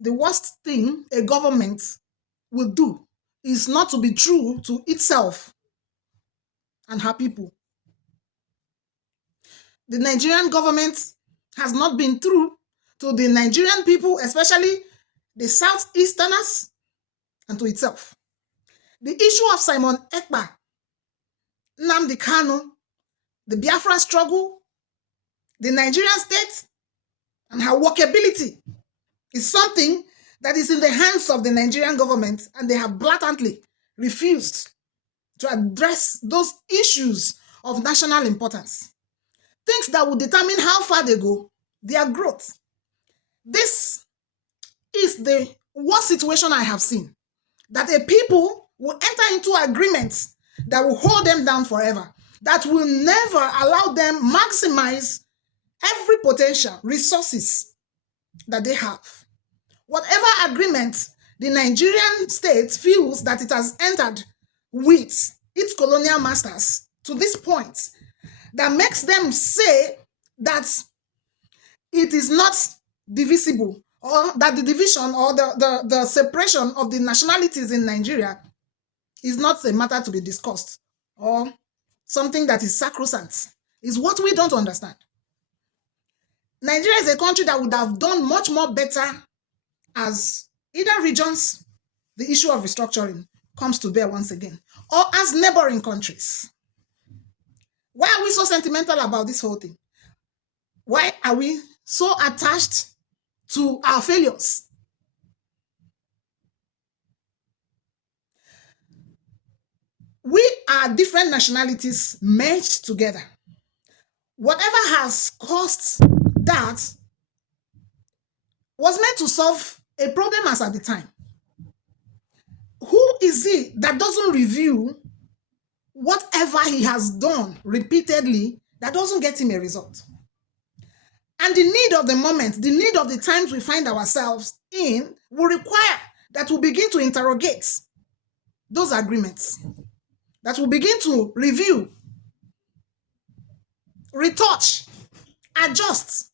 the worst thing a government will do is not to be true to itself and her people. The Nigerian government has not been true to the Nigerian people, especially the Southeasterners, and to itself. The issue of Simon Ekpa, Nnamdi Kanu, the Biafra struggle, the Nigerian state, and her workability is something that is in the hands of the Nigerian government, and they have blatantly refused to address those issues of national importance. Things that will determine how far they go, their growth. This is the worst situation I have seen, that a people will enter into agreements that will hold them down forever, that will never allow them maximize every potential resources that they have. Whatever agreement the Nigerian state feels that it has entered with its colonial masters to this point, that makes them say that it is not divisible, or that the division or the separation of the nationalities in Nigeria is not a matter to be discussed or something that is sacrosanct, is what we don't understand. Nigeria is a country that would have done much more better as either regions, the issue of restructuring comes to bear once again, or as neighboring countries. Why are we so sentimental about this whole thing? Why are we so attached to our failures? We are different nationalities merged together. Whatever has caused that was meant to solve a problem as at the time. Who is it that doesn't review whatever he has done repeatedly that doesn't get him a result? And the need of the moment, the need of the times we find ourselves in will require that we begin to interrogate those agreements, that we begin to review, retouch, adjust,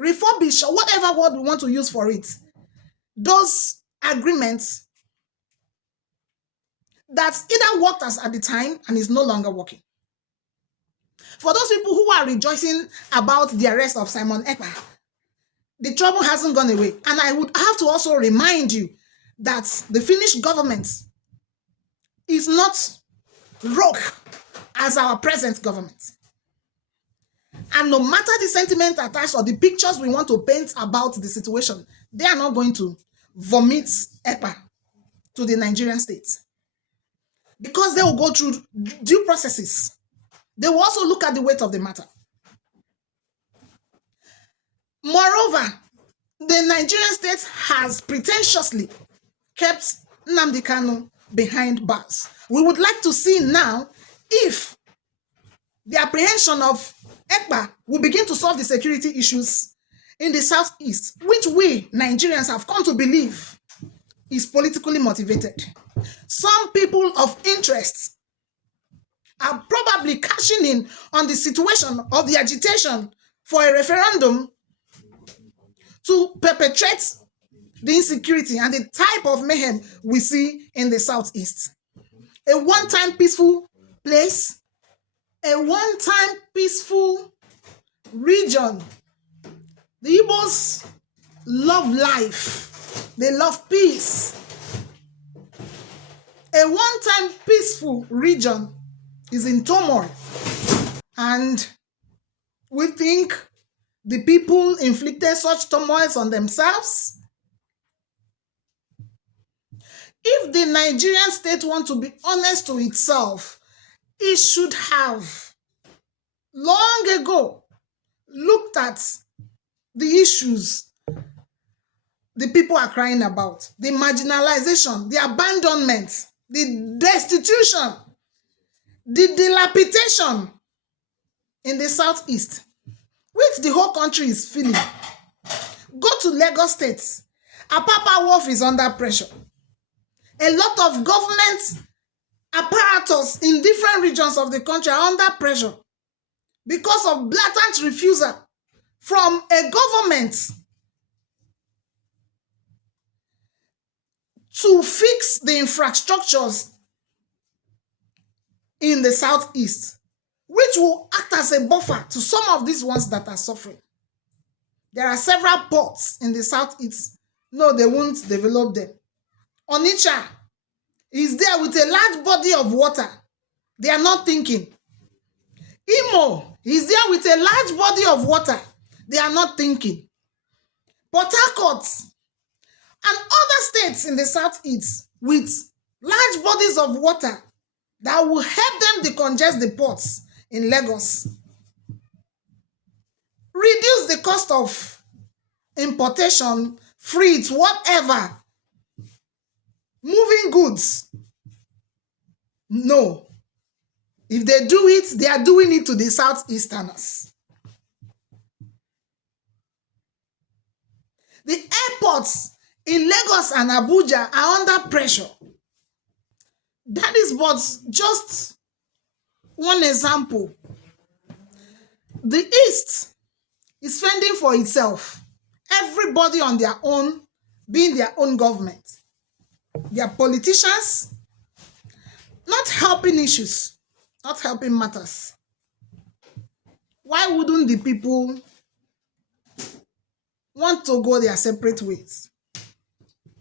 refurbish, or whatever word we want to use for it, those agreements that either worked as at the time and is no longer working. For those people who are rejoicing about the arrest of Simon Ekpa, the trouble hasn't gone away. And I would have to also remind you that the Finnish government is not rogue as our present government. And no matter the sentiment attached or the pictures we want to paint about the situation, they are not going to vomit Ekpa to the Nigerian state, because they will go through due processes. They will also look at the weight of the matter. Moreover, the Nigerian state has pretentiously kept Nnamdi Kanu behind bars. We would like to see now if the apprehension of Ekpa will begin to solve the security issues in the Southeast, which we Nigerians have come to believe is politically motivated. Some people of interest are probably cashing in on the situation of the agitation for a referendum to perpetrate the insecurity and the type of mayhem we see in the Southeast. A one-time peaceful place, a one-time peaceful region. The Igbos love life. They love peace. A one-time peaceful region is in turmoil. And we think the people inflicted such turmoils on themselves. If the Nigerian state wants to be honest to itself, it should have long ago looked at the issues the people are crying about, the marginalization, the abandonment, the destitution, the dilapidation in the Southeast, which the whole country is feeling. Go to Lagos State. Apapa Wharf is under pressure. A lot of government apparatus in different regions of the country are under pressure because of blatant refusal from a government to fix the infrastructures in the southeast, which will act as a buffer to some of these ones that are suffering. There are several ports in the southeast. No, they won't develop them. Onitsha is there with a large body of water. They are not thinking. Imo is there with a large body of water. They are not thinking. Port Harcourt and other states in the southeast with large bodies of water that will help them decongest the ports in Lagos. Reduce the cost of importation, freight, whatever. Moving goods. No. If they do it, they are doing it to the southeasterners. The airports in Lagos and Abuja are under pressure. That is but just one example. The East is fending for itself. Everybody on their own, being their own government. Their politicians, not helping issues, not helping matters. Why wouldn't the people want to go their separate ways?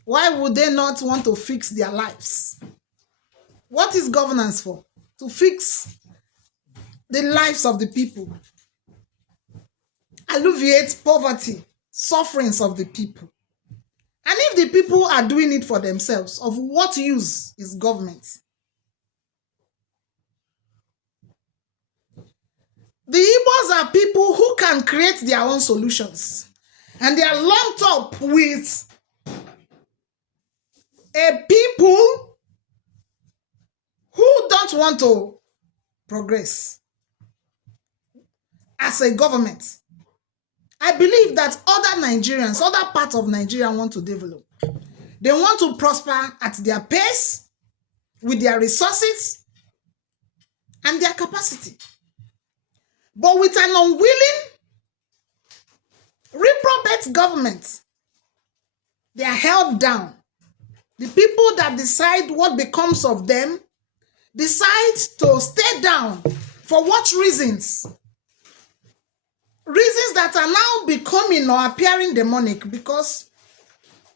Why would they not want to fix their lives? What is governance for? To fix the lives of the people. Alleviate poverty, sufferings of the people. And if the people are doing it for themselves, of what use is government? The Igbos are people who can create their own solutions. And they are lumped up with a people who don't want to progress as a government. I believe that other Nigerians, other parts of Nigeria want to develop. They want to prosper at their pace, with their resources, and their capacity. But with an unwilling, reprobate government, they are held down. The people that decide what becomes of them decide to stay down. For what reasons? Reasons that are now becoming or appearing demonic, because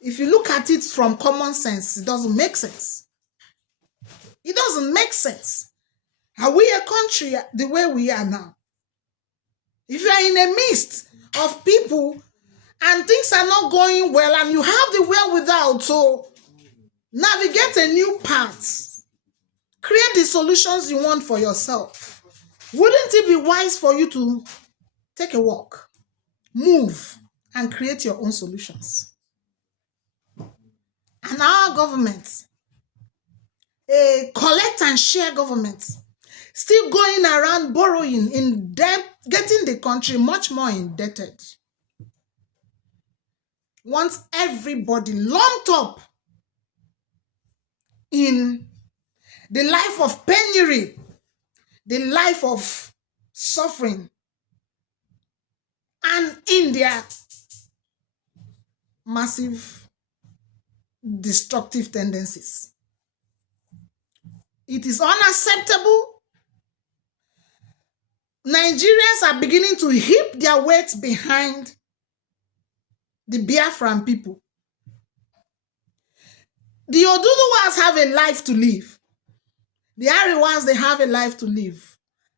if you look at it from common sense, it doesn't make sense. It doesn't make sense. Are we a country the way we are now? If you are in a midst of people and things are not going well and you have the wherewithal to navigate a new path, create the solutions you want for yourself, wouldn't it be wise for you to take a walk, move, and create your own solutions? And our government, a collect and share government, still going around borrowing, in debt, getting the country much more indebted. Wants everybody lumped up in the life of penury, the life of suffering, and in their massive destructive tendencies. It is unacceptable. Nigerians are beginning to heap their weight behind the Biafran people. The Oduduwas have a life to live. The Ariwans, they have a life to live.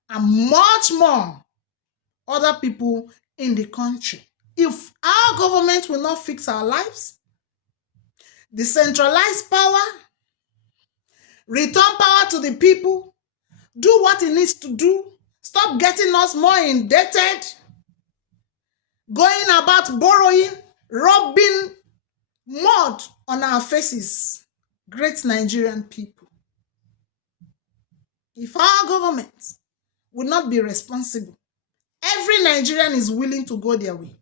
And much more other people in the country. If our government will not fix our lives, decentralize power, return power to the people, do what it needs to do, stop getting us more indebted, going about borrowing, rubbing mud on our faces, great Nigerian people. If our government would not be responsible, every Nigerian is willing to go their way.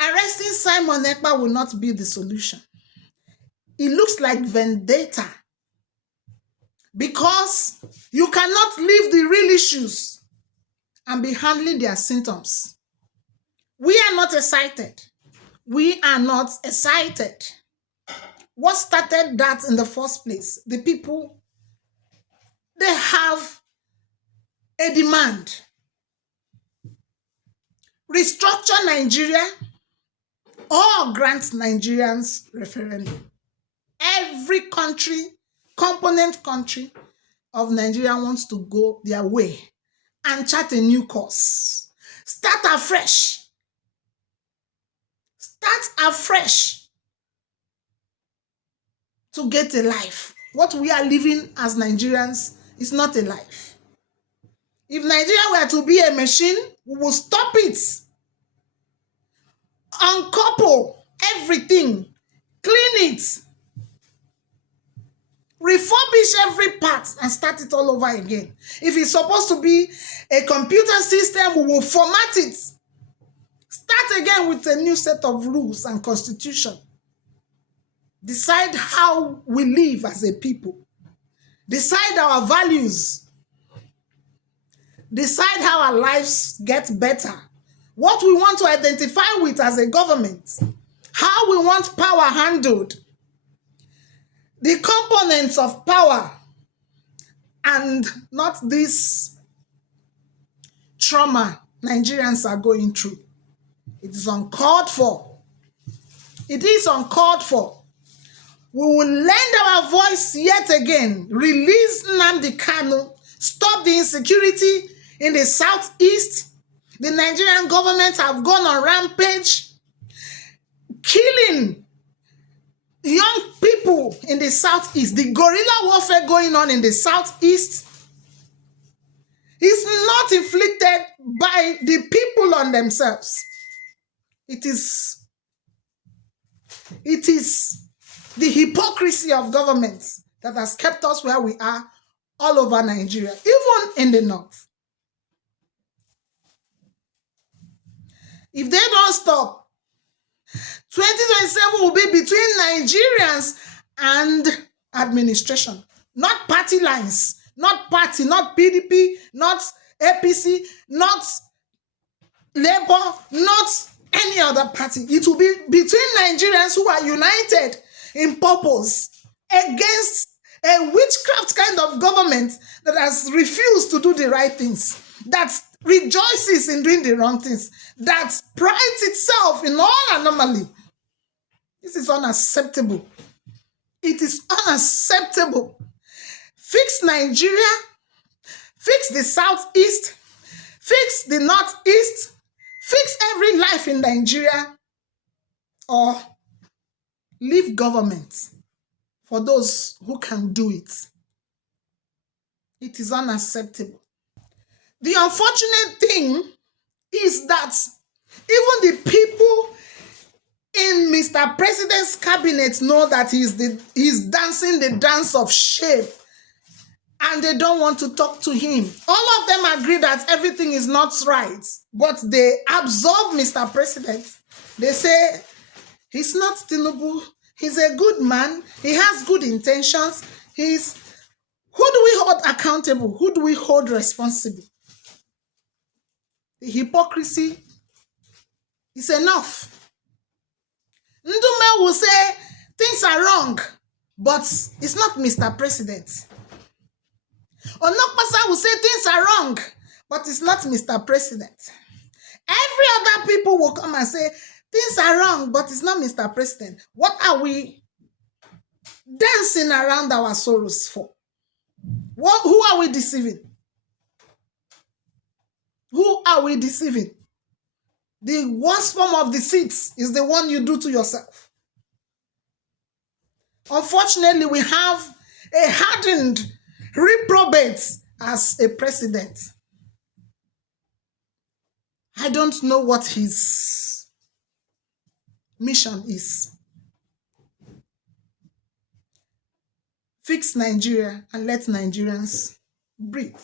Arresting Simon Ekpa will not be the solution. It looks like vendetta, because you cannot leave the real issues and be handling their symptoms. We are not excited. We are not excited. What started that in the first place? The people, they have a demand. Restructure Nigeria or grant Nigerians referendum. Every country, component country of Nigeria wants to go their way and chart a new course. Start afresh. Start afresh to get a life. What we are living as Nigerians is not a life. If Nigeria were to be a machine, we will stop it. Uncouple everything. Clean it. Refurbish every part and start it all over again. If it's supposed to be a computer system, we will format it. Start again with a new set of rules and constitution. Decide how we live as a people. Decide our values. Decide how our lives get better. What we want to identify with as a government. How we want power handled. The components of power. And not this trauma Nigerians are going through. It is uncalled for. It is uncalled for. We will lend our voice yet again. Release Nnamdi Kanu. Stop the insecurity in the southeast. The Nigerian government have gone on rampage, killing young people in the southeast. The guerrilla warfare going on in the southeast is not inflicted by the people on themselves. It is the hypocrisy of governments that has kept us where we are all over Nigeria, even in the north. If they don't stop, 2027 will be between Nigerians and administration, not party lines, not party, not PDP, not APC, not Labour, not any other party. It will be between Nigerians who are united in purpose against a witchcraft kind of government that has refused to do the right things, that rejoices in doing the wrong things, that prides itself in all anomaly. This is unacceptable. It is unacceptable. Fix Nigeria, fix the southeast, fix the northeast, fix every life in Nigeria, or leave government for those who can do it. It is unacceptable. The unfortunate thing is that even the people in Mr. President's cabinet know that he's dancing the dance of shame, and they don't want to talk to him. All of them agree that everything is not right, but they absolve Mr. President. They say, he's not Tinubu. He's a good man. He has good intentions. Who do we hold accountable? Who do we hold responsible? The hypocrisy is enough. Ndume will say things are wrong, but it's not Mr. President. Onokpasa will say things are wrong, but it's not Mr. President. Every other people will come and say things are wrong, but it's not Mr. President. What are we dancing around our sorrows for? Who are we deceiving? Who are we deceiving? The worst form of deceit is the one you do to yourself. Unfortunately, we have a hardened reprobate as a president. I don't know what his mission is. Fix Nigeria and let Nigerians breathe.